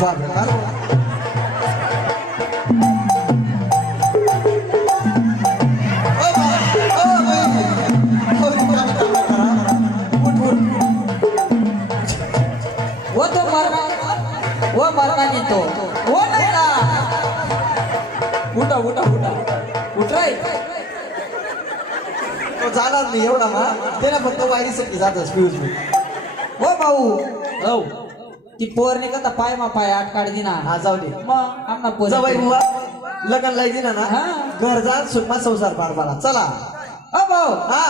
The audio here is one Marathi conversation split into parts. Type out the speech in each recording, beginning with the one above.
बापरे काय वो तो मरना वो मरना नहीं तो वो नहीं ना उठा उठा उठा उठ रे तो जाणार नाही एवढा मा त्याला फक्त वायरीसाठी जातच फ्यूज वो भाऊ हो ती पोरने का पाय मा पाय आठ काढ दिना हा जाऊ दे मग आमना पोर जवाई बुवा लग्न लाई दिना ना हा. घर जा सुखमा संसार पार पाडा चला ओ भाऊ हा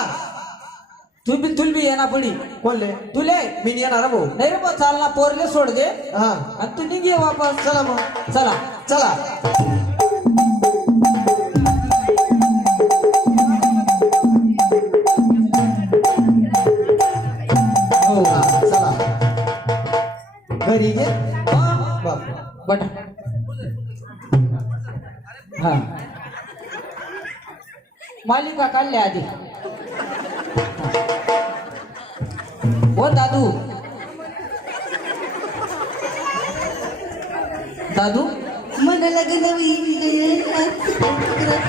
तुल भी येना पडी कोणले तुले मी नाही येणार भाऊ नाही रे भाऊ चालना पोरले सोड दे हा आणि तू निघे वापस चला मग चला चला हो हा, चला घरी घे मग बाप बट हा मालिका काढल्या आधी ओ दादू दादू मला लग्न होईल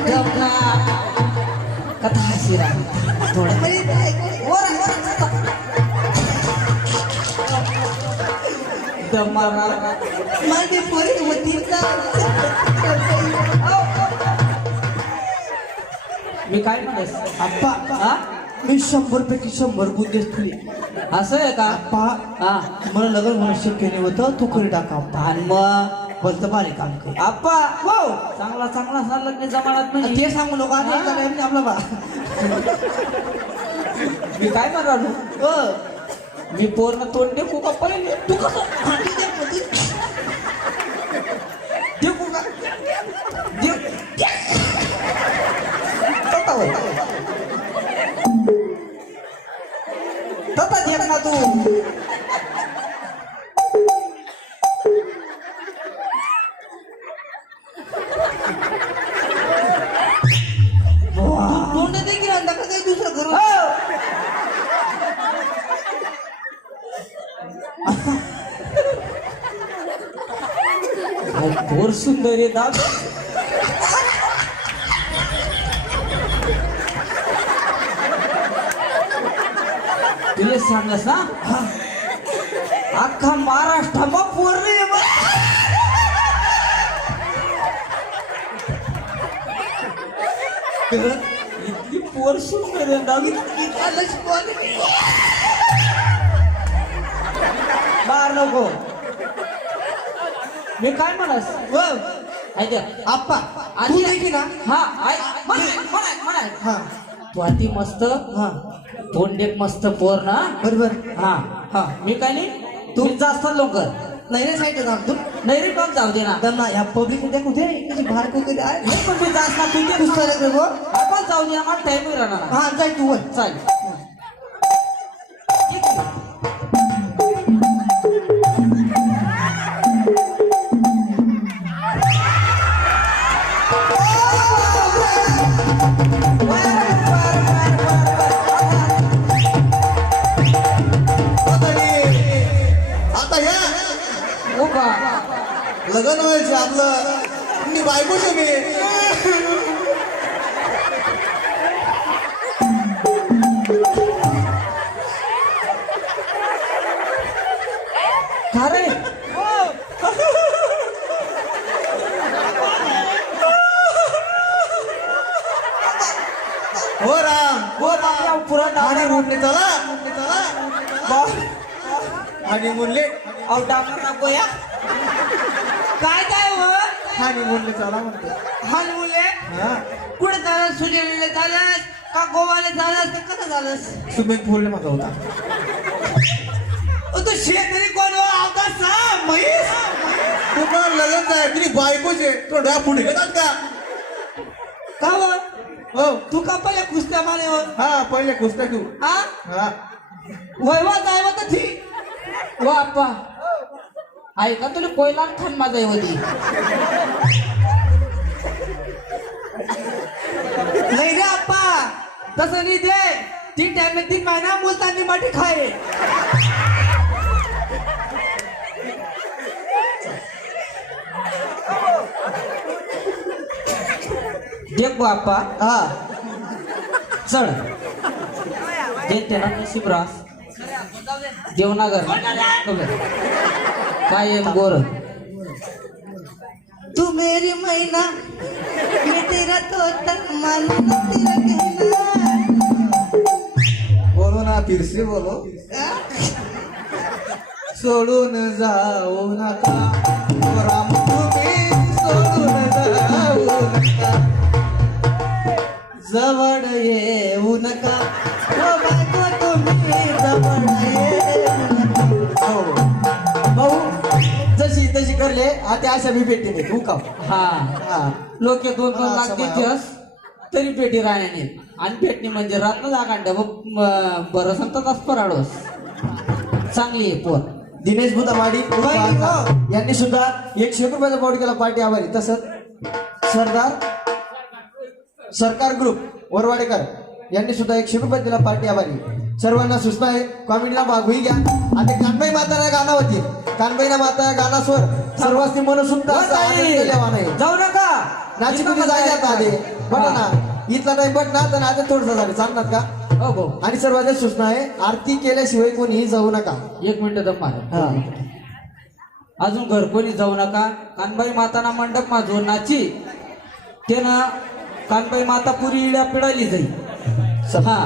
गपना कथा हसीरा थोडं वर दम मारणार माझे पोरी होती मी काय म्हणेस आप्पा हा मी 100 पैकी 100 गुण तुले असं आहे का आप्पा हा मला लग्न होणं शक्य नाही होतं तू करी टाका आप्पा आणि मग भलतं भारी काम कर आप्पा हो चांगला चांगला सांगत नाही जमानात नाही ते सांगू नको आता हा. झालं आपला बा मी काय म्हणतो मी पोरनं तोंड देखू का पहिले तू कसं देखू का तता देख ना तू तोंड देखील अंदा का काही दुसरं करू पोर सुंदर आहे दाद तुला सांगस ना अख्खा महाराष्ट्रामा पोर नाही बा. इतकी पोर सुंदर आहे दाद बार नको मी काय म्हणस ऐक आप्पा तू आणि देखी ना हा म्हणाय हा तू आधी मस्त हा तोंड एक मस्त पोर ना बरोबर हा हा मी काय नाही तू जास्त लवकर नाही रे साईड ना तू नाही रे बघ जाऊ दे ना दम ना या पब्लिक मध्ये कुठे किती बाहेर को कधी आहे नाही पण मी जास्त ना तू ते पुस्तक रे गो आपण जाऊ दे आम्हाला टाइम राहणार हा जाय तू वर चालेल येते ना. आता या हो का लग्न व्हायचं आपलं मी बायकोच मी का रे हो राम हो बाबा पुरा आणि डावणार मुंडे चला आणि मुंडले अहो डावणार नको या काय काय हो आणि मुंडले चला म्हणतो हाल मुले हा कुठे झालं सुजलेले झालंस का गोवाले झालंस का कसं झालंस स्विमिंग पूल माझा होता तू शेतकरी कोण हो आवता सा म्हैस तू पण लग्न जाय तुझी बायकोच आहे तो डोळ्या पुढे घेतात का का हो हो तू का पहिले कुस्त्या मारे हो हा पहिले कुस्त्या घेऊ हा हा वैवा जायवा तर ठीक वा आप्पा ऐका तुला कोयला खान माझा होती नहीं रे अप्पा तसं नहीं दे 3 टाइम में 3 महीना मुल्तानी माटी खाए देख बाप्पा हा चढ जे त्याला नशीबरास देवनागर काय गोर तू मेरी मैना मैं तेरा तोता मानूंगा तेरा कहना बोलो ना फिर से बोलो सोडून जाऊ नका ओ राम तुम्ही सोडून जाऊ नका जवळ येऊ नका ओ बायको तुम्ही जवळ येऊ नका हो. भाऊ जशी तशी करले आता अशा मी पेटी नाही तू का हा हा लोक 2-2 हा, लाख समाया. देतेस तरी पेटी राहण्याने आणि पेटणी म्हणजे रात्र जागांड बरं सांगतात पराडोस चांगली आहे पोर दिनेश बुधमाडी यांनी सुद्धा 100 रुपयाचा पावड केला पार्टी आभारी तसंच सरकार ग्रुप वरवाडेकर यांनी सुद्धा 100 रुपये दिला पार्टी आभारी सर्वांना सूचना आहे कॉमेडीला भागही घ्या आता कानबाई माता गाणं होती कानबाईना माता गाणा स्वर सर्वांनी मनसुद्धा नाही जाऊ नका नाची कुठे जायला आता आले बघ ना इथला टाइम बट ना तर आता थोडसा झाले चालणार का हो भाऊ आणि सर्वांच्या सूचना आहे आरती केल्याशिवाय कोणीही जाऊ नका 1 मिनिट दम मार हा अजून घरकोणी जाऊ नका कानबाई माताना मंडप माझो नाची त्यानं कानबाई माता पुरी इड्या पिडायली जाई हा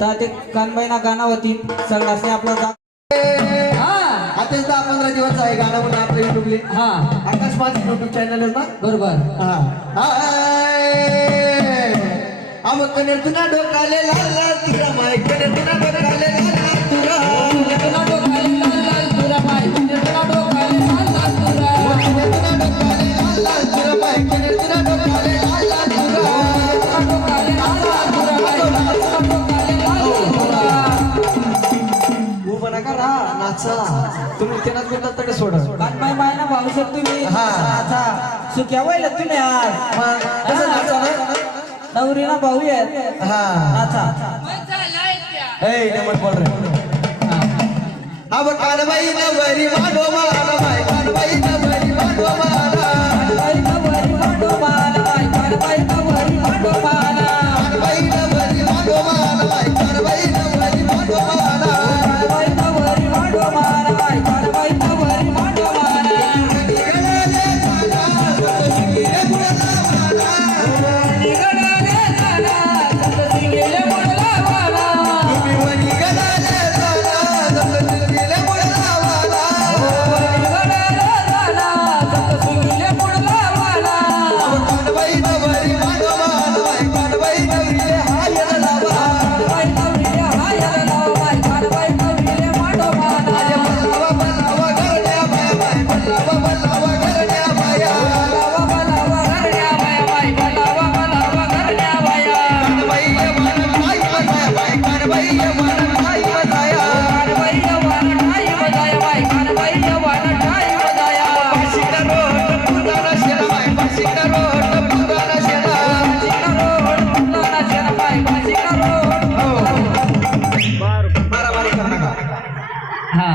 तर ते कानबाईना गाणं होती सगळ्याने आपला हा आता 10-15 दिवस आहे गाणं म्हणून आपल्या युट्यूबले हा आकाश माझी युट्यूब चॅनल आहे ना बरोबर अब कने तुना डोकाले लाल लाल तुरा माय कने तुना डोकाले लाल लाल तुरा तुला डोकाले लाल लाल तुरा बाई तुला डोकाले लाल लाल तुरा कने तुना डोकाले लाल लाल तुरा माय कने तुना डोकाले लाल लाल तुरा तुला डोकाले लाल लाल तुरा बाई तुला डोकाले लाल लाल तुरा उभं नका ना नाचा तुम्ही ते नाच करतात तर सोडा कानबाई मायना भाऊ शकतो तुम्ही हा. नाचा सुक्या वयला तुम्ही आज मग कसं नाचा ना नवरीना भाऊ आहेत हा नाचा ए नंबर बोल रे अब कानबाई नवरी माडो माला बाई कानबाई नवरी माडो माला कानबाई नवरी मांडो माला बाई कानबाई नवरी मांडो माला कानबाई नवरी माडो माला बाई कानबाई नवरी माडो माला कानबाई नवरी मांडो माला बाई कानबाई नवरी मांडो माला निघाले जाना सतसिंगीरे बुडला माला निघाले जाना सतसिंगीरे बुडला माला तुम्ही वनी निघाले जाना सतसिंगीरे बुडला माला निघाले जाना सतसिंगीरे बुडला माला अब कानबाई नवरी माडो माला बाई कानबाई नवरी हाय लावा कानबाई नवरी हाय लावा बाई कानबाई नवरी मांडो माला बल्लावा बल्लावा गरड्या बाया बाय बल्लावा बल्लावा गरड्या बाया बलावा बलावा करण्या बाया बाई बलावा बलावा करण्या बाया कानबाई मन भाई बताया बाय कानबाई मन भाई बताया कानबाई यवन ठाई बजाया बाई कानबाई यवन ठाई बजाया पाशिका रोड पुराना शेला बाय पाशिका रोड पुराना शेला बाशिका रोड पुराना शेला बाई बाशिका रोड मारामारी करणार का हा